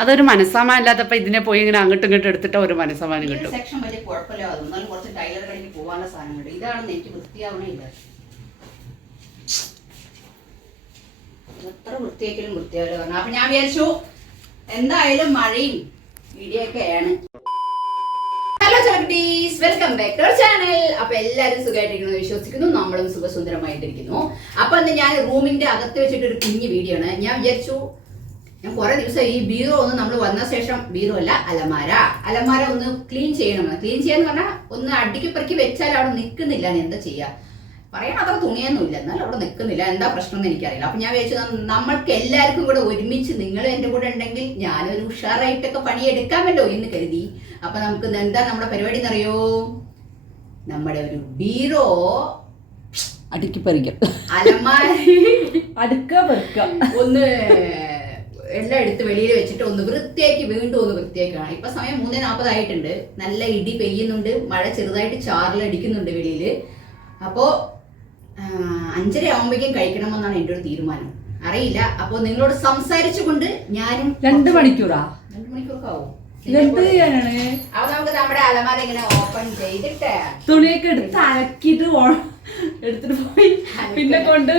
അതൊരു മനസ്സമാനം ഇല്ലാത്തപ്പോ ഇതിനെ പോയി ഇങ്ങനെ അങ്ങോട്ടും ഇങ്ങോട്ടും എടുത്തിട്ട് ഒരു മനസ്സമാനം കിട്ടും. സെക്ഷൻ വലിയ കുഴപ്പമില്ല. അത് എന്നാലും കുറച്ച് ടൈലർ കടയിൽ പോകാനുള്ള സാധനമുണ്ട് ഇതാണെന്ന് എനിക്ക് വൃത്തിയാവണേ ഇല്ല. എത്ര വൃത്തിയാക്കലും വൃത്തിയാവലും പറഞ്ഞു. അപ്പൊ ഞാൻ വിചാരിച്ചു എന്തായാലും മഴയും ഇടിയൊക്കെയാണ്. ഹലോ ചാക്കട്ടീസ് വെൽക്കം ബാക്ക് ടു ചാനൽ അപ്പൊ എല്ലാരും സുഖമായിട്ടിരിക്കുന്നു വിശ്വസിക്കുന്നു. നമ്മളും സുഖസുന്ദരമായിട്ടിരിക്കുന്നു. അപ്പൊ ഇന്ന് ഞാൻ റൂമിന്റെ അകത്ത് വെച്ചിട്ട് ഒരു കുഞ്ഞു വീഡിയോ ആണ്. ഞാൻ വിചാരിച്ചു ഞാൻ കുറെ ദിവസം ഈ ബീറോ ഒന്ന് നമ്മൾ വന്ന ശേഷം ബീറോ അല്ല അലമാര. അലമാര ഒന്ന് ക്ലീൻ ചെയ്യണം ക്ലീൻ ചെയ്യാന്ന് പറഞ്ഞാൽ ഒന്ന് അടിക്ക് പെറുക്കി വെച്ചാൽ അവിടെ നിൽക്കുന്നില്ല എന്താ ചെയ്യാ? പറയാൻ അത്ര തുണിയൊന്നുമില്ല എന്നാലും അവിടെ നിൽക്കുന്നില്ല എന്താ പ്രശ്നം എന്ന് എനിക്കറിയില്ല. അപ്പൊ ഞാൻ വിചാരിച്ചു നമ്മൾക്ക് എല്ലാവർക്കും കൂടെ ഒരുമിച്ച് നിങ്ങൾ എന്റെ കൂടെ ഉണ്ടെങ്കിൽ ഞാനൊരു ഉഷാറായിട്ടൊക്കെ പണിയെടുക്കാൻ വേണ്ടോ എന്ന് കരുതി. അപ്പൊ നമുക്ക് എന്താ നമ്മുടെ പരിപാടി എന്നറിയോ? നമ്മുടെ ഒരു ബീറോ അടുക്കി പറിക്കും. അലമാരി അടുക്ക പറിക്കാം. ഒന്ന് എല്ലാം എടുത്ത് വെളിയിൽ വെച്ചിട്ട് ഒന്ന് വൃത്തിയാക്കി വീണ്ടും ഒന്ന് വൃത്തിയാക്കണം ഇപ്പൊ സമയം മൂന്നേ നാൽപ്പതായിട്ടുണ്ട് നല്ല ഇടി പെയ്യുന്നുണ്ട്. മഴ ചെറുതായിട്ട് ചാറിൽ അടിക്കുന്നുണ്ട് വെളിയിൽ. അപ്പോ അഞ്ചര ആവുമ്പോഴേക്കും കഴിക്കണമെന്നാണ് എന്റെ ഒരു തീരുമാനം. അറിയില്ല. അപ്പൊ നിങ്ങളോട് സംസാരിച്ചുകൊണ്ട് ഞാനും രണ്ട് മണിക്കൂറാ? രണ്ട് മണിക്കൂറൊക്കെ ആവും എന്ത് അപ്പൊ നമ്മുടെ അലമാര ഇങ്ങനെ ഓപ്പൺ ചെയ്തിട്ട് തുണിയൊക്കെ എടുത്ത് അലക്കിട്ട് എടുത്തിട്ട് പോയി. പിന്നെ കൊണ്ട്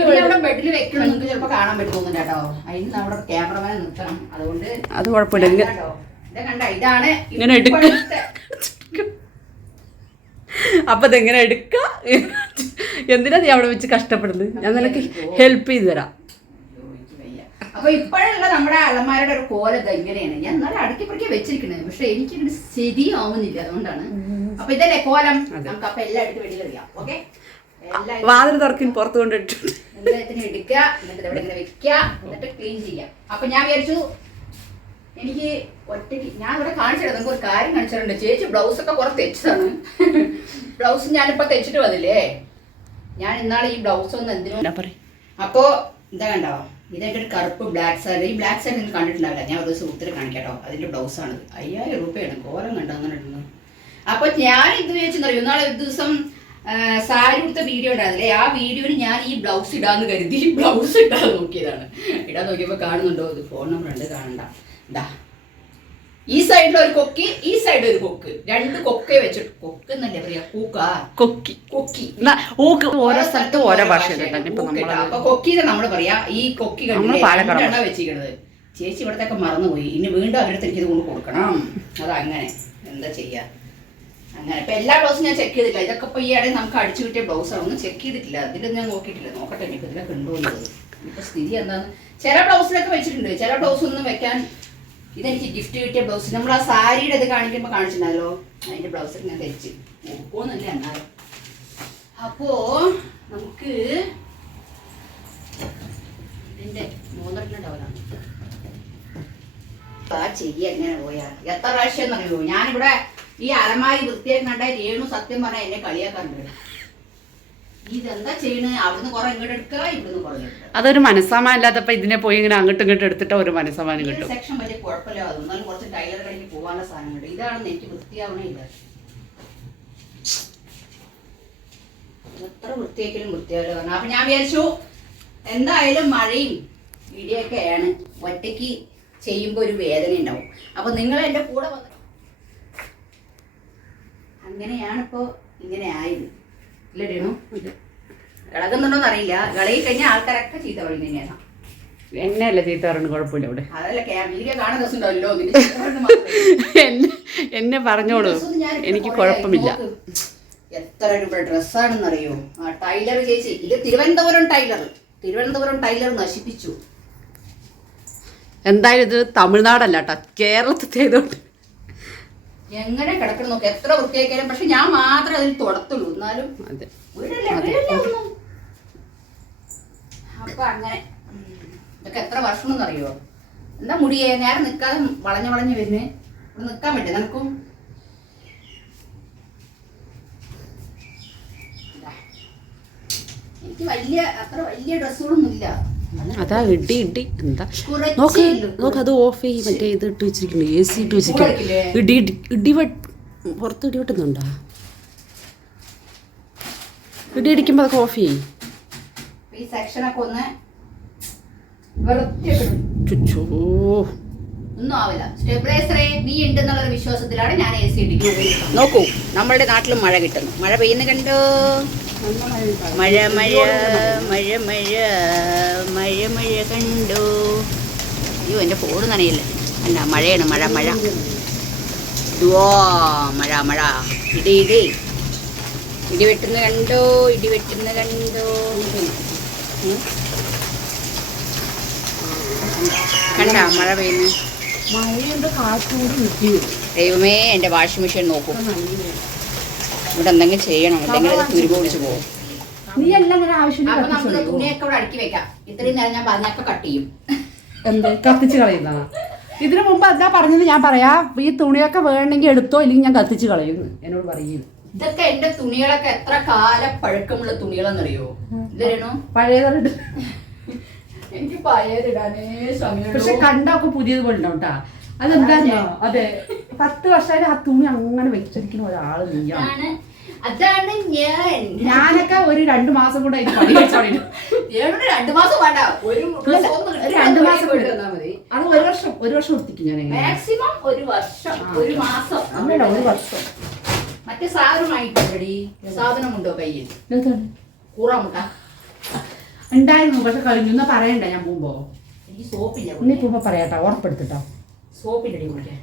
ബെഡിൽ വെക്കണം. നിങ്ങൾക്ക് ചിലപ്പോ കാണാൻ പറ്റുന്നുണ്ട് കേട്ടോ. അതിന് നമ്മുടെ ക്യാമറമാൻ നിർത്തണം. അതുകൊണ്ട് അത് കുഴപ്പമില്ല. ഇതാണ് ഇങ്ങനെ എടുക്ക. അപ്പൊ ഇതെങ്ങനെ എടുക്ക? എന്തിനാ നീ അവിടെ വെച്ച് കഷ്ടപ്പെടുന്നത്? ഞാൻ നിനക്ക് ഹെൽപ്പ് ചെയ്തു തരാം. അപ്പൊ ഇപ്പോഴുള്ള നമ്മുടെ അലമാരയുടെ ഒരു കോല ദാ ഇങ്ങനെയാണ്. ഞാൻ നല്ല അടുക്കി പിടിക്കി വെച്ചിരിക്കുന്നത് പക്ഷെ എനിക്ക് ശരി ആവുന്നില്ല അതുകൊണ്ടാണ് അപ്പൊ ഇതല്ലേ കോലം? നമുക്ക് അപ്പൊ എല്ലാം എടുത്ത് വെളിയിലെറിയാം ഓക്കെ? എല്ലാം വാതിൽ തുറക്കിൻ പുറത്ത് കൊണ്ടിട്ടുണ്ട് എല്ലാത്തിനും എടുക്കുക എന്നിട്ട് ഇവിടെ ഇങ്ങനെ വെക്കുക എന്നിട്ട് ക്ലീൻ ചെയ്യാം. അപ്പൊ ഞാൻ വിചാരിച്ചു എനിക്ക് ഒറ്റയ്ക്ക് ഞാൻ ഇവിടെ കാണിച്ചിട്ട് നമുക്ക് ഒരു കാര്യം കാണിച്ചിട്ടുണ്ട് ചേച്ചി ബ്ലൗസ് ഒക്കെ കുറെ തെച്ചതാണ് ബ്ലൗസ് ഞാനിപ്പോ തെച്ചിട്ട് വന്നില്ലേ? ഞാൻ ഇന്നാളെ ഈ ബ്ലൗസ് ഒന്ന് എന്തിനും എന്താ അപ്പോ എന്താ കണ്ടോ? ഇതൊക്കെ ഒരു കറുപ്പ് ബ്ലാക്ക് സാരി ഈ ബ്ലാക്ക് സാരി നിങ്ങൾ കണ്ടിട്ടുണ്ടാവില്ല. ഞാൻ ഒരു ദിവസം ഒത്തിരി കാണിക്കാട്ടോ. അതിന്റെ ബ്ലൗസ് ആണ്. അയ്യായിരം രൂപയാണ്. അങ്ങനെ ഇടുന്നു അപ്പൊ ഞാൻ ഇത് വെച്ചെന്നറിയോ? നാളെ ഒരു ദിവസം സാരി കൊടുത്ത വീഡിയോ ഉണ്ടായിരുന്നില്ലേ? ആ വീഡിയോയിൽ ഞാൻ ഈ ബ്ലൗസ് ഇടാന്ന് കരുതി. ബ്ലൗസ് ഇടാൻ നോക്കിയതാണ്. ഇടാൻ നോക്കിയപ്പോ കാണുന്നുണ്ടോ? ഇത് ഫോൺ നമ്പർ ഉണ്ട്. കാണണ്ട. ഇതാ ഈ സൈഡിൽ ഒരു കൊക്കി ഈ സൈഡിൽ ഒരു കൊക്ക്. രണ്ട് കൊക്കെ വെച്ചിട്ട് കൊക്ക് എന്നല്ലേ പറയാ? കൂക്കാ. കൊക്കി. കൊക്കി. ഊക്ക് ഓരോ സ്ഥലത്ത് ഓരോ ഭാഷയിലുണ്ട്. നമ്മളത് അപ്പൊ കൊക്കീന്ന് നമ്മൾ പറയാ ഈ കൊക്കി നമ്മൾ വെച്ചിരിക്കുന്നത് ചേച്ചി ഇവിടത്തൊക്കെ മറന്നുപോയി. ഇനി വീണ്ടും അവരുടെ എനിക്ക് ഇത് കൊണ്ട് കൊടുക്കണം. അങ്ങനെ എന്താ ചെയ്യാ? അങ്ങനെ. ഇപ്പൊ എല്ലാ ബ്ലൗസും ഞാൻ ചെക്ക് ചെയ്തിട്ടില്ല. ഇതൊക്കെ ഇപ്പൊ ഈ ഇടയിൽ നമുക്ക് അടിച്ചു കിട്ടിയ ബ്ലൗസ് ആണ്. ഒന്നും ചെക്ക് ചെയ്തിട്ടില്ല. അതിലൊന്നും ഞാൻ നോക്കിയിട്ടില്ല. നോക്കട്ടെ എനിക്ക് ഇതിലൊക്കെ ഉണ്ടോ ഇപ്പൊ സ്ഥിതി എന്താന്ന്? ചില ബ്ലൗസിലൊക്കെ വെച്ചിട്ടുണ്ട്. ചില ബ്ലൗസ് ഒന്നും വെക്കാൻ ഇതെനിക്ക് ഗിഫ്റ്റ് കിട്ടിയ ബ്ലൗസ് നമ്മൾ ആ സാരിയുടെ ഇത് കാണിക്കുമ്പോൾ കാണിച്ചിട്ടുണ്ടല്ലോ അതിന്റെ ബ്ലൗസ് ഞാൻ ധരിച്ച്. പോകുന്നില്ല എന്നാലും. അപ്പോ നമുക്ക് ഇതിന്റെ മൂന്നെണ്ണുണ്ടാവലാണ് ആ ചെയ്യ എങ്ങനെ പോയാ? എത്ര പ്രാവശ്യം എന്നറിയോ ഞാനിവിടെ ഈ അലമാരി വൃത്തിയായി കണ്ട രേണു സത്യം പറഞ്ഞാൽ എന്നെ കളിയാക്കാറുണ്ട്. അതൊരു മനസ്സമാനം ഇല്ലാത്തപ്പോ ഇതിനെ പോയി ഇങ്ങനെ അങ്ങോട്ടും ഇങ്ങോട്ടും എടുത്തിട്ട് ഒരു മനസ്സമാനം കിട്ടും. സെക്ഷൻ വലിയ കുഴപ്പമില്ല. അത് എന്നാലും കുറച്ച് ടൈലർ കടയിൽ പോകാനുള്ള സാധനങ്ങളുണ്ട് ഇതാണെന്ന് എനിക്ക് വൃത്തിയാവണേ ഇല്ല. എത്ര വൃത്തിയാക്കലും വൃത്തിയാവലും പറഞ്ഞു. അപ്പൊ ഞാൻ വിചാരിച്ചു എന്തായാലും മഴയും ഇടിയൊക്കെയാണ്. ഒറ്റയ്ക്ക് ചെയ്യുമ്പോൾ ഒരു വേദന ഉണ്ടാവും. അപ്പൊ നിങ്ങൾ എന്റെ കൂടെ വന്ന് അങ്ങനെയാണിപ്പോ ഇങ്ങനെ ആയത്. ഇല്ല രേണു ഇളകുന്നുണ്ടോന്ന് അറിയില്ല. ഇളകി കഴിഞ്ഞാൽ ആൾക്കാരൊക്കെ ചീത്ത പറയും തന്നെയാണ്? എന്നെ അല്ല ചീത്ത പറഞ്ഞു കുഴപ്പമില്ല ഇവിടെ. എന്നെ എന്നെ പറഞ്ഞോളൂ. എനിക്ക് കുഴപ്പമില്ല. എത്ര രൂപ ഡ്രസ്സാണെന്ന് അറിയോ ആ ടൈലർ ചേച്ചി ഇത് തിരുവനന്തപുരം ടൈലർ തിരുവനന്തപുരം ടൈലർ നശിപ്പിച്ചു. എന്തായാലും ഇത് തമിഴ്നാടല്ല കേട്ടോ. കേരളത്തിൽ ചെയ്തോണ്ട് എങ്ങനെ കിടക്കണം നോക്കി എത്ര വൃത്തിയാക്കിയാലും പക്ഷെ ഞാൻ മാത്രം അതിൽ തുടത്തുള്ളൂ. എന്നാലും അപ്പൊ അങ്ങനെ. ഇതൊക്കെ എത്ര വർഷം എന്നറിയോ എന്താ മുടിയേ? നേരെ നിൽക്കാതെ വളഞ്ഞു വളഞ്ഞു വരുന്നേ. ഇവിടെ നിൽക്കാൻ പറ്റും നിനക്കും. എനിക്ക് വലിയ അത്ര വലിയ ഡ്രസ്സുകളൊന്നും ഇല്ല അതാ ഇടി ഇടി. എന്താ? നോക്ക് നോക്ക് അത് ഓഫ് ചെയ്യും മറ്റേ ഇത് ഇട്ട് വെച്ചിരിക്കുന്നു എ സി ഇട്ട് വെച്ചിരിക്കുന്നു ഇടി ഇടി ഇടിവെട്ട് ഇടി ഇടിവെട്ടുന്നുണ്ടോ ഇടി ഇടിക്കുമ്പോൾ അതൊക്കെ ഓഫ് ചെയ്യും. ഈ സെക്ഷനൊക്കെ ഒന്ന് വൃത്തിയാക്കണം. ചുച്ചോ. ഒന്നും ആവില്ല. സ്റ്റെബിലൈസറെ നീ വിശ്വാസത്തിലാണ് ഞാൻ എ സി ഇടിക്കുന്നത് നോക്കൂ നമ്മളുടെ നാട്ടിലും മഴ കിട്ടുന്നു. മഴ പെയ്യുന്നു കണ്ടോ? മഴ മഴ മഴ മഴ. മഴ മഴ കണ്ടു. അയ്യോ എന്റെ ഫോണ് നനയില്ല. അല്ല മഴയാണ് മഴ മഴ. മഴ മഴ. ഇടി ഇടി. ഇടി വെട്ടുന്ന കണ്ടോ ഇടി വെട്ടുന്ന കണ്ടോ. കണ്ട മഴ പെയ്യുന്നു. ദൈവമേ എന്റെ വാഷിംഗ് മെഷീൻ നോക്കൂ. ഇവിടെ എന്തെങ്കിലും ചെയ്യണം എന്തെങ്കിലും അത് തുരുമ്പ് പിടിച്ച് പോകും. നീ എല്ലാം ഇങ്ങനെ ആവശ്യമില്ല അപ്പൊ നമുക്ക് തുണിയൊക്കെ ഇവിടെ അടുക്കി വെക്കാം. ഇത്രയും നേരം ഞാൻ പറഞ്ഞൊക്കെ കട്ട് ചെയ്യും. എന്ത്? കത്തിച്ച് കളയുന്നതാ? ഇതിനു മുമ്പ് എന്താ പറഞ്ഞത് ഞാൻ പറയാ ഈ തുണിയൊക്കെ വേണമെങ്കിൽ എടുത്തോ ഇല്ലെങ്കിൽ ഞാൻ കത്തിച്ച് കളയുന്നു എന്നോട് പറയുന്നു. ഇതൊക്കെ എന്റെ തുണികളൊക്കെ എത്ര കാല പഴക്കമുള്ള തുണികളെന്നറിയോ? ഇതായിരുന്നു പഴയതുണ്ട് എനിക്ക് പഴയതിടാനേ സമയം പക്ഷെ കണ്ടൊക്കെ പുതിയത് പോലെ ഉണ്ടാവും കേട്ടാ അതെന്താന്നോ അതെ. പത്ത് വർഷമായിട്ട് ആ തുണി അങ്ങനെ വെച്ചിരിക്കുന്ന ഒരാൾ നീയാണ്. അതാണ് ഞാൻ. ഞാനൊക്കെ ഒരു രണ്ടു മാസം കൂടെ രണ്ടു മാസം വേണ്ട? ഒരു രണ്ടു മാസം മതി. അത് ഒരു വർഷം ഒരു വർഷം എടുത്തിക്കും ഞാൻ മാക്സിമം ഒരു വർഷം ഒരു മാസം. അല്ലല്ല ഒരു വർഷം. മറ്റേ സാധനം വാങ്ങിക്കൊണ്ടടി. സാധനമുണ്ടോ കയ്യിൽ? കൂറാമുട്ട ഉണ്ടായിരുന്നു പക്ഷെ കഴിഞ്ഞു. എന്നാ പറയണ്ട ഞാൻ പോകുമ്പോ. എനിക്ക് സോപ്പില്ല ഇനി പോകുമ്പോ പറയാട്ടോ ഉറപ്പെടുത്തിട്ടോ. സോപ്പില്ലടി കുടിക്കാൻ.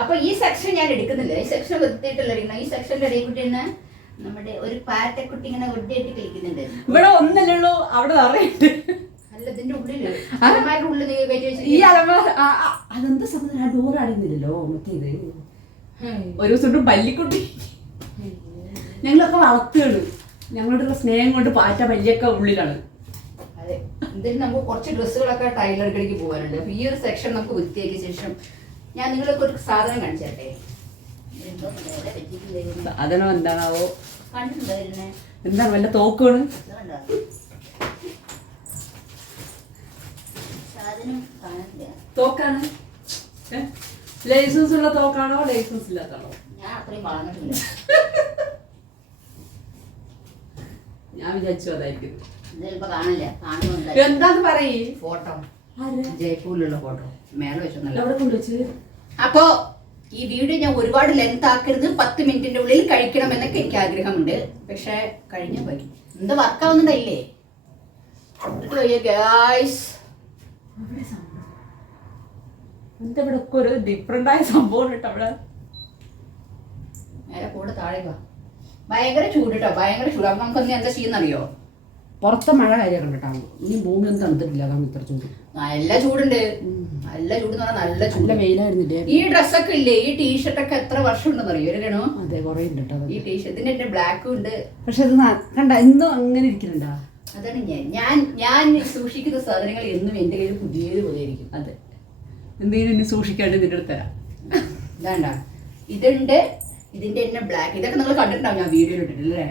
അപ്പൊ ഈ സെക്ഷൻ ഞാൻ എടുക്കുന്നില്ല. ഈ സെക്ഷൻ വൃത്തിയിട്ടല്ല ഈ സെക്ഷന്റെ ഇടയിൽ കൂടി തന്നെ നമ്മുടെ ഒരു പാറ്റക്കുട്ടി ഇങ്ങനെ വൃത്തിയായിട്ട് കളിക്കുന്നുണ്ട്. ഇവിടെ ഒന്നല്ലോ അവിടെ അറിയുണ്ട് അല്ല ഇതിന്റെ ഉള്ളിൽ. അലമാരുടെ ഉള്ളിൽ ഈ അതെന്താ സംബന്ധം ആ ഡോർ അടയുന്നില്ലല്ലോ മറ്റേത് ഒരു ദിവസം പല്ലിക്കുട്ടി. ഞങ്ങളൊക്കെ വളർത്തുകയാണ്. ഞങ്ങളുടെ സ്നേഹം കൊണ്ട് പാറ്റ പല്ലിയൊക്കെ ഉള്ളിലാണ്. അതെ. എന്തായാലും നമുക്ക് കുറച്ച് ഡ്രസ്സുകളൊക്കെ ടൈലർ കടയ്ക്ക് പോകാനുണ്ട്. അപ്പൊ ഈ ഒരു സെക്ഷൻ നമുക്ക് വൃത്തിയാക്കിയ ശേഷം ഞാൻ നിങ്ങളൊക്കെ ഒരു സാധനം കാണിച്ചു എന്തോ ഇവിടെ വെച്ചിട്ടുണ്ടായിരുന്നു. സാധനം എന്താണാവോ കണ്ടിട്ടുണ്ടോ ഇതിനെ? എന്താണ് വല്ല കാണില്ല തോക്കാണ് ലൈസൻസ് ഉള്ള തോക്കാണോ ലൈസൻസ് ഇല്ലാത്താണോ ഞാൻ അത്രയും വളർന്നിട്ടില്ല. ഞാൻ വിചാരിച്ചു അതായിരിക്കും. എന്താന്ന് പറയേ? ഫോട്ടോ? ജയ്പൂരിലുള്ള ഫോട്ടോ. മേലെ വെച്ചൊന്നല്ല. അപ്പോ ഈ വീഡിയോ ഞാൻ ഒരുപാട് ലെങ്ത് ആക്കരുത്. പത്ത് മിനിറ്റിന്റെ ഉള്ളിൽ കഴിക്കണം എന്നൊക്കെ എനിക്ക് ആഗ്രഹമുണ്ട്. പക്ഷെ കഴിഞ്ഞ പോയി. എന്താ വർക്കാവുന്നുണ്ടല്ലേ ഗായ്സ് അവിടെ സംഭവം. എന്താ ഇവിടെ ഒക്കെ ഒരു ഡിഫറെന്റ് ആയ സംഭവം കേട്ടോ അവിടെ. നേരെ കൂടെ താഴെ ഭയങ്കര ചൂട് കേട്ടോ ഭയങ്കര ചൂട്. അപ്പൊ നമുക്ക് എന്താ ചെയ്യുന്നറിയോ? പുറത്തെ മഴ കാര്യം കണ്ടിട്ടാണ് ഇനി ഭൂമി ഒന്നും തണുത്തിട്ടില്ല. അതാണ് ഇത്ര ചൂട്. നല്ല ചൂടുണ്ട്. നല്ല ചൂട് എന്ന് പറഞ്ഞാൽ നല്ല നല്ല ചൂട്. വെയിലായിരുന്നില്ലേ? ഈ ഡ്രസ്സൊക്കെ ഇല്ലേ? ഈ ടീഷർട്ട് ഒക്കെ എത്ര വർഷം ഉണ്ടെന്ന് അറിയോ അതെ കുറെ ഉണ്ട് കേട്ടോ ഈ ടീഷർട്ടിന്റെ എന്റെ ബ്ലാക്കും ഉണ്ട്. പക്ഷെ അത് ന- കണ്ട എന്നും അങ്ങനെ ഇരിക്കുന്നുണ്ടാ? അതാണ് ഞാൻ ഞാൻ ഞാൻ സൂക്ഷിക്കുന്ന സാധനങ്ങൾ എന്നും എന്റെ കയ്യിൽ പുതിയത് പോലെ ഇരിക്കും. അതെ. എന്തെങ്കിലും ഇനി സൂക്ഷിക്കാണ്ട് നിന്റെ അടുത്ത് തരാം. ഇതാണ്ട. ഇതുണ്ട്. ഇതിന്റെ തന്നെ ബ്ലാക്ക്. ഇതൊക്കെ നിങ്ങൾ കണ്ടിട്ടുണ്ടാവും. ഞാൻ വീഡിയോയിൽ ഇട്ടിട്ടില്ലേ?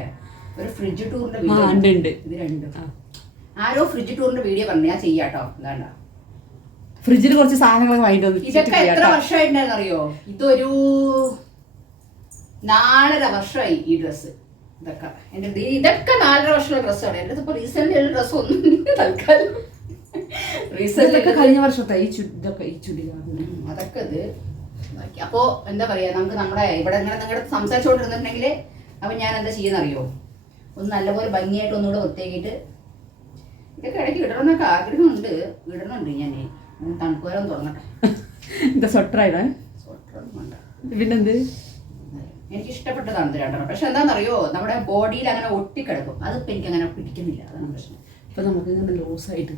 ഒരു ഫ്രിഡ്ജ് ടൂറിന്റെ ആ വീഡിയോ ഉണ്ട് ഉണ്ട്. ഇത് രണ്ടും. ആ. ആരോ ഫ്രിഡ്ജ് ടൂറിന്റെ വീഡിയോ പറഞ്ഞാ ചെയ്യാട്ടോ ഇതാണ്ട. ഫ്രിഡ്ജിൽ കുറച്ച് സാധനങ്ങളൊക്കെ വാങ്ങിട്ട് വന്നു ഇതൊക്കെ എത്ര. വർഷമായിട്ടുണ്ടായിരുന്നു അറിയോ ഇതൊരു നാലര വർഷമായി ഈ ഡ്രസ്സ് ഇതൊക്കെ. എന്റെ ഇത് ഇതൊക്കെ നാലര വർഷമുള്ള ഡ്രസ്സാണ് എന്റെ ഇപ്പൊ റീസെന്റ് ഉള്ള ഡ്രസ്സ് ഒന്നും തൽക്കാലം. റീസെന്റ് കഴിഞ്ഞ വർഷത്തെ ഈ ചു ഇതൊക്കെ ഈ ചുടിദാർ അതൊക്കെ ഇത്. അപ്പോ എന്താ പറയാ നമുക്ക് നമ്മുടെ ഇവിടെ ഇങ്ങനെ നിങ്ങളുടെ സംസാരിച്ചുകൊണ്ടിരുന്നിട്ടുണ്ടെങ്കിൽ അപ്പൊ ഞാൻ എന്താ ചെയ്യുന്നറിയോ? ഒന്ന് നല്ലപോലെ ഭംഗിയായിട്ട് ഒന്നുകൂടെ വൃത്തിയാക്കിയിട്ട് ഇതൊക്കെ ഇടയ്ക്ക് ഇടണമെന്നൊക്കെ ആഗ്രഹമുണ്ട്. ഇടണുണ്ട് ഞാൻ. തണുപ്പുകാരം തുടങ്ങട്ടെ. എന്താ സ്വട്ടറായിടാ പിന്നെന്ത്? എനിക്ക് ഇഷ്ടപ്പെട്ടതാണ് രണ്ടെണ്ണം. പക്ഷെ എന്താണെന്നറിയോ? നമ്മുടെ ബോഡിയിൽ അങ്ങനെ ഒട്ടിക്കിടക്കും. അതിപ്പോ എനിക്ക് അങ്ങനെ പിടിക്കുന്നില്ല. അതാണ് പ്രശ്നം. ഇപ്പൊ നമുക്ക് ഇങ്ങനെ ലൂസ് ആയിട്ട്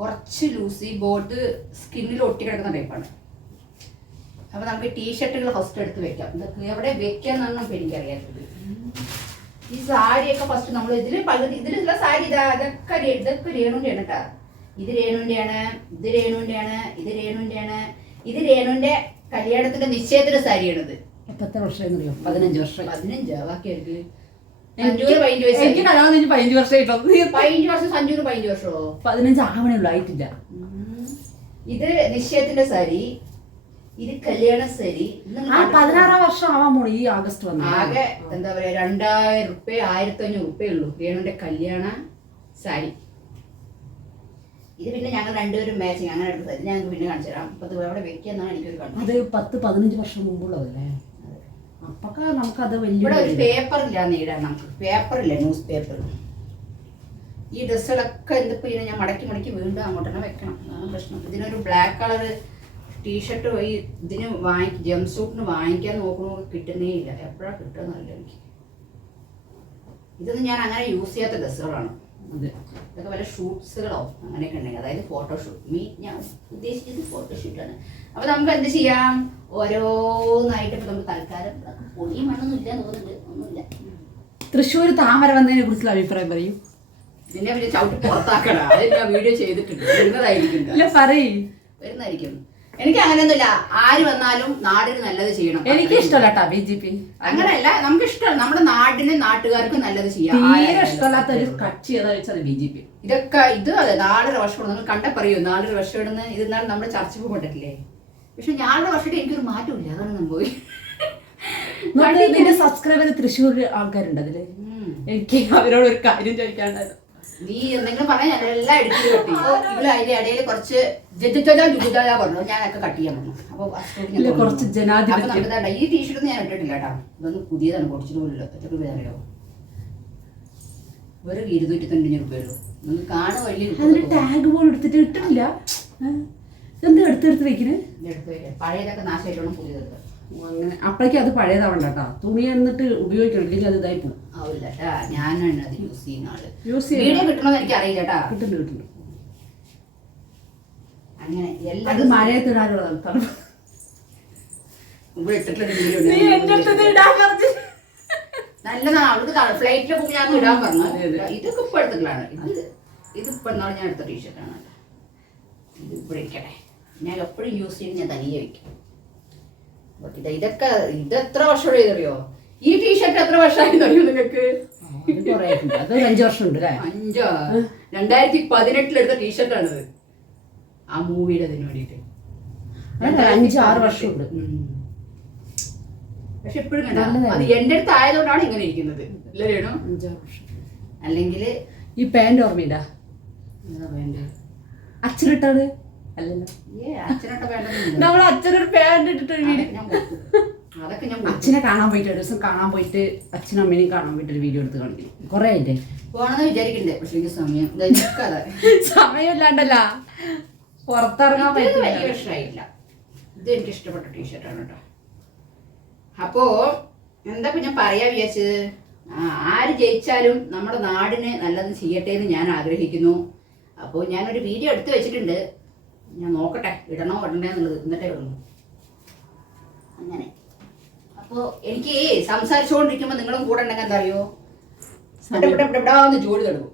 കുറച്ച് ലൂസ് ഈ ബോട്ട് സ്കിന്നിൽ ഒട്ടിക്കിടക്കുന്ന ടൈപ്പാണ് അപ്പൊ നമുക്ക് ടീഷർട്ടുകൾ ഫസ്റ്റ് എടുത്ത് വെക്കാം. ഇതൊക്കെ എവിടെ വെക്കാന്നാണ് ഇപ്പൊ എനിക്കറിയാത്തത്. ഈ സാരിയൊക്കെ ഫസ്റ്റ് നമ്മൾ ഇതിൽ പകുതി ഇതിലുള്ള സാരി ഇതാ ഇതൊക്കെ ഇതൊക്കെ രേണുവിന്റെയാണ് കേട്ടോ ഇത് രേണുവിന്റെയാണ് ഇത് രേണുവിന്റെയാണ് ഇത് രേണുവിന്റെയാണ് ഇത് രേണുവിന്റെ കല്യാണത്തിന്റെ നിശ്ചയത്തിന്റെ സാരിയാണിത്. എത്ര വർഷം പതിനഞ്ച് വർഷം. പതിനഞ്ചാ ബാക്കിയാർക്ക് സഞ്ജൂര് പതിനഞ്ച് എനിക്ക് വയസ്സായി കല്യാണം കഴിഞ്ഞ് പതിനഞ്ച് വർഷമായിട്ടോ പതിനഞ്ച് വർഷം സഞ്ജൂര് പതിനഞ്ച് വർഷമോ പതിനഞ്ച് ആവണേ ഉള്ളൂ ആയിട്ടില്ല. ഇത് നിശ്ചയത്തിന്റെ സാരി. ഇത് കല്യാണ സാരി. ഇത് ആ പതിനാറാം വർഷം ആവാൻ പോണു ഈ ആഗസ്റ്റ് വന്നു ആകെ എന്താ പറയാ രണ്ടായിരം റുപ്യ ആയിരത്തി അഞ്ഞൂറ് റുപ്യ ഉള്ളൂ. വേണുന്റെ കല്യാണ സാരി. ഇത് പിന്നെ ഞങ്ങൾ രണ്ടുപേരും മാച്ചിങ് അങ്ങനെ എടുത്തത് ഇത് ഞങ്ങൾക്ക് പിന്നെ കാണിച്ചു തരാം. അപ്പൊ ഇത് എവിടെ വെക്കാന്നാണ് എനിക്കൊരു കണ്ടത് അത് പത്ത് പതിനഞ്ച് വർഷം മുമ്പുള്ളതല്ലേ? അപ്പൊക്കെ നമുക്കത് ഇവിടെ ഒരു പേപ്പർ ഇല്ലാന്ന് ഇടാൻ നമുക്ക്. പേപ്പർ ഇല്ല ന്യൂസ് പേപ്പർ. ഈ ഡ്രസ്സുകളൊക്കെ എന്തിപ്പോ ഇതിനെ ഞാൻ മടക്കി മടക്കി വീണ്ടും അങ്ങോട്ട് തന്നെ വെക്കണം. അതാണ് പ്രശ്നം. ഇതിനൊരു ബ്ലാക്ക് കളർ ടീഷർട്ട് ഈ ഇതിന് വാങ്ങി ജംപ് സൂട്ടിന് വാങ്ങിക്കാൻ നോക്കുമ്പോൾ കിട്ടുന്നേ ഇല്ല എപ്പോഴാണ് കിട്ടുമെന്നറിയില്ല എനിക്ക്. ഇതൊന്നും ഞാൻ അങ്ങനെ യൂസ് ചെയ്യാത്ത ഡ്രസ്സുകളാണ്. ഇതൊക്കെ വല്ല ഷൂട്ട്സുകളോ അങ്ങനെയൊക്കെ ഉണ്ടെങ്കിൽ അതായത് ഫോട്ടോഷൂട്ട് മീ ഞാൻ ഉദ്ദേശിച്ചത് ഫോട്ടോഷൂട്ടാണ് അപ്പൊ നമുക്ക് എന്ത് ചെയ്യാം? ഓരോന്നായിട്ട് ഇപ്പൊ നമുക്ക് തൽക്കാലം പൊടിയും മണ്ണൊന്നും ഇല്ല തോന്നുന്നുണ്ട്. ഒന്നുമില്ല. തൃശ്ശൂർ താമര വന്നതിനെ കുറിച്ചുള്ള അഭിപ്രായം പറയൂ. നിന്നെ പിന്നെ ചവിട്ടി പുറത്താക്കണം അത് ഞാൻ വീഡിയോ ചെയ്തിട്ടുണ്ട്. വരുന്നതായിരിക്കും. പറയ്. വരുന്നതായിരിക്കും. എനിക്ക് അങ്ങനെയൊന്നുമില്ല. ആര് വന്നാലും നാടിന് നല്ലത് ചെയ്യണം. എനിക്ക് ഇഷ്ടമല്ല കേട്ടോ ബി ജെ പി. അങ്ങനെയല്ല നമുക്ക് ഇഷ്ടം. നമ്മുടെ നാടിന് നാട്ടുകാർക്ക് നല്ലത് ചെയ്യാം. തീരെ. ഇഷ്ടമല്ലാത്ത ഒരു കക്ഷി ഏതാ വെച്ചാൽ ബി ജെ പി. ഇതൊക്കെ ഇത് അതെ നാലര വർഷം നിങ്ങൾ കണ്ട പറയൂ നാലര വർഷം ഇടുന്ന ഇത് എന്നാലും നമ്മുടെ ചർച്ചയ്ക്ക് കൊണ്ടിട്ടില്ലേ? പക്ഷെ ഞാളുടെ വർഷത്തെ എനിക്കൊരു മാറ്റമില്ല. അതാണ് സംഭവം സബ്സ്ക്രൈബർ തൃശ്ശൂർ ആൾക്കാരുണ്ട് അതിൽ. എനിക്ക് അവരോട് ഒരു കാര്യം ചോദിക്കാണ്ടായിരുന്നു നീ എന്തെങ്കിലും പറഞ്ഞാൽ ഞാൻ എല്ലാം എടുത്തു കെട്ടി ഇവൾ അതിന്റെ ഇടയിൽ കുറച്ച് ജഡ്ജാ ജുജാ പറഞ്ഞു ഞാനൊക്കെ കട്ട് ചെയ്യാൻ പറഞ്ഞു. അപ്പൊ കുറച്ച്. ജനാധിപത്യം. ഈ ടീഷർട്ട് ഞാൻ ഇട്ടിട്ടില്ല കേട്ടോ. ഇതൊന്ന് പുതിയതാണ് പൊടിച്ചിട്ട് പോലില്ല എത്ര രൂപ അറിയോ വെറും ഇരുന്നൂറ്റി തൊണ്ണൂറ് രൂപയുള്ളൂ നിങ്ങൾ കാണുക വലിയ ടാഗ് പോലും എടുത്തിട്ട് ഇട്ടിട്ടില്ല. എന്താ എടുത്തെടുത്ത് വെക്കുന്നത്. പഴയതൊക്കെ നാശമായിട്ടാണ് പുതിയതെടുത്തത് അങ്ങനെ. അപ്പോഴേക്കും അത് പഴയതാവണ്ട കേട്ടോ. തുണി എന്നിട്ട് ഉപയോഗിക്കണം. ഇല്ലെങ്കിൽ അത് ഇതായി പോകും ആവില്ല കേട്ടാ ഞാനാണ് അത് യൂസ് ചെയ്യുന്ന ആൾ. യൂസ് വീഡിയോ ചെയ്യാൻ കിട്ടണമെന്ന് എനിക്ക് അറിയില്ല കേട്ടാ കിട്ടുന്നു കിട്ടുന്നു. അങ്ങനെ അത് എല്ലാം മഴയത്ത് ഇടാനുള്ളതാണ് തണുപ്പ് ഇവിടെ ഇട്ടിട്ടുള്ള വീഡിയോ നീ എന്റെ അടുത്ത് ഇത് ഇടാൻ പറഞ്ഞു. നല്ലതാണ്. അവൾക്ക് ഫ്ലൈറ്റിൽ പോകുമ്പോൾ ഞാൻ ഇടാൻ പറഞ്ഞു. ഇതൊക്കെ ഇത് എന്നാണ് ഞാൻ എടുത്ത ടീഷർട്ടാണ് ഇത് ഇവിടെ ഇരിക്കട്ടെ. ഞാൻ എപ്പോഴും യൂസ് ചെയ്യുന്നത് ഞാൻ തനിയെ വെക്കും. ഇത് ഇതൊക്കെ ഇത് എത്ര വർഷം ചെയ്തറിയോ ഈ ടീഷർട്ട് എത്ര വർഷമായി അറിയോ നിങ്ങൾക്ക് അഞ്ച് വർഷം ഉണ്ട് അല്ലേ അഞ്ചോ രണ്ടായിരത്തി പതിനെട്ടിലെടുത്ത ടീഷർട്ടാണിത് ആ മൂവിയുടെ അതിന് വേണ്ടിയിട്ട്. അതെ, അഞ്ച് ആറ് വർഷമുണ്ട്. ഉം. പക്ഷെ എപ്പോഴും കണ്ടോ അത് എന്റെ അടുത്ത് ആയതുകൊണ്ടാണ് ഇങ്ങനെ ഇരിക്കുന്നത്. ഇല്ല രേണു? വർഷം. അല്ലെങ്കിൽ ഈ പാന്റ് ഓർമ്മയില്ല അച്ഛനിട്ടത് നമ്മൾ അച്ഛനൊരു പാന്റ് ഇട്ടിട്ട് ഒരു വീഡിയോ അതൊക്കെ ഞാൻ. അച്ഛനെ കാണാൻ പോയിട്ട് ഒരു ദിവസം കാണാൻ പോയിട്ട് അച്ഛനും അമ്മേനെയും കാണാൻ പോയിട്ട് ഒരു വീഡിയോ എടുത്ത് കാണിക്കും കുറെ ആയില്ലേ? പോണെന്ന് വിചാരിക്കണ്ടേ പക്ഷെ എനിക്ക് സമയം. സമയമില്ലാണ്ടല്ല. പുറത്തിറങ്ങാൻ പറ്റില്ല വലിയ ഇഷ്ടമായില്ല ഇത് എനിക്ക് ഇഷ്ടപ്പെട്ട ടീഷർട്ടാണ് കേട്ടോ അപ്പോ എന്താ ഞാൻ പറയാ വിചാരിച്ചത്? ആര് ജയിച്ചാലും നമ്മുടെ നാടിന് നല്ലത് ചെയ്യട്ടെ എന്ന് ഞാൻ ആഗ്രഹിക്കുന്നു. അപ്പോൾ ഞാനൊരു വീഡിയോ എടുത്തു വെച്ചിട്ടുണ്ട്. ഞാൻ നോക്കട്ടെ ഇടണോ ഇടണ്ടേ എന്നുള്ളത് എന്നിട്ടേ ഇടുന്നു അങ്ങനെ. അപ്പോൾ എനിക്ക് സംസാരിച്ചുകൊണ്ടിരിക്കുമ്പോൾ നിങ്ങളും കൂടെ ഉണ്ടെങ്കിൽ എന്താ അറിയോ ഇടപെടപ്പെടാന്ന് ജോലി തുടങ്ങും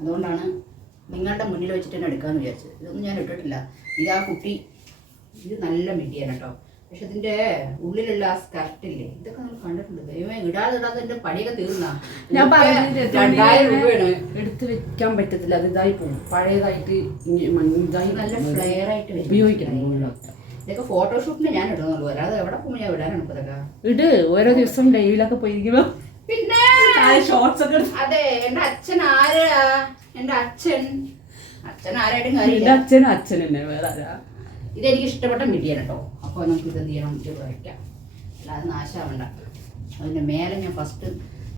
അതുകൊണ്ടാണ് നിങ്ങളുടെ മുന്നിൽ വെച്ചിട്ട് തന്നെ എടുക്കാന്ന് വിചാരിച്ചത്. ഇതൊന്നും ഞാൻ ഇട്ടിട്ടില്ല. ഇതാ കുട്ടി. ഇത് നല്ല മിഡിയാണ് കേട്ടോ. പക്ഷെ ഇതിന്റെ ഉള്ളിലുള്ള ആ സ്കർട്ടില്ലേ ഇതൊക്കെ നമ്മൾ കണ്ടിട്ടുണ്ട്. ദൈവമേ ഇടാതെ ഇടാതെ എന്റെ പണിയൊക്കെ തീർന്നാ? ഞാൻ രണ്ടായിരം രൂപയാണ്. എടുത്തു വെക്കാൻ പറ്റത്തില്ല അത് ഇതായി പോകും. പഴയതായിട്ട് ഇതായി നല്ല ഫ്ലെയർ ആയിട്ട്. ഉപയോഗിക്കണം ഇതൊക്കെ ഫോട്ടോഷൂട്ടിന് ഞാൻ ഇടുന്നുള്ളൂ. അല്ലാതെ എവിടെ പോകുമ്പോൾ ഞാൻ ഇടാനാണ് ഇപ്പൊ ഇതൊക്കെ ഇട് ഓരോ ദിവസം ഡെയിലൊക്കെ പോയിരിക്കുമ്പോ. പിന്നെ ഷോർട്സ് ഒക്കെ അതെ എന്റെ അച്ഛൻ ആരാ എന്റെ അച്ഛൻ. അച്ഛൻ ആരായിട്ടും അച്ഛൻ അച്ഛൻ തന്നെ വേറെ ഇതെനിക്ക് ഇഷ്ടപ്പെട്ട മിഡിയാണ് കേട്ടോ അപ്പോൾ നമുക്ക് ഇത് എന്ത് ചെയ്യണം ഇത് കുഴയ്ക്കാം അല്ലാതെ നാശാവണ്ട അതിന്റെ മേലെ ഞാൻ ഫസ്റ്റ്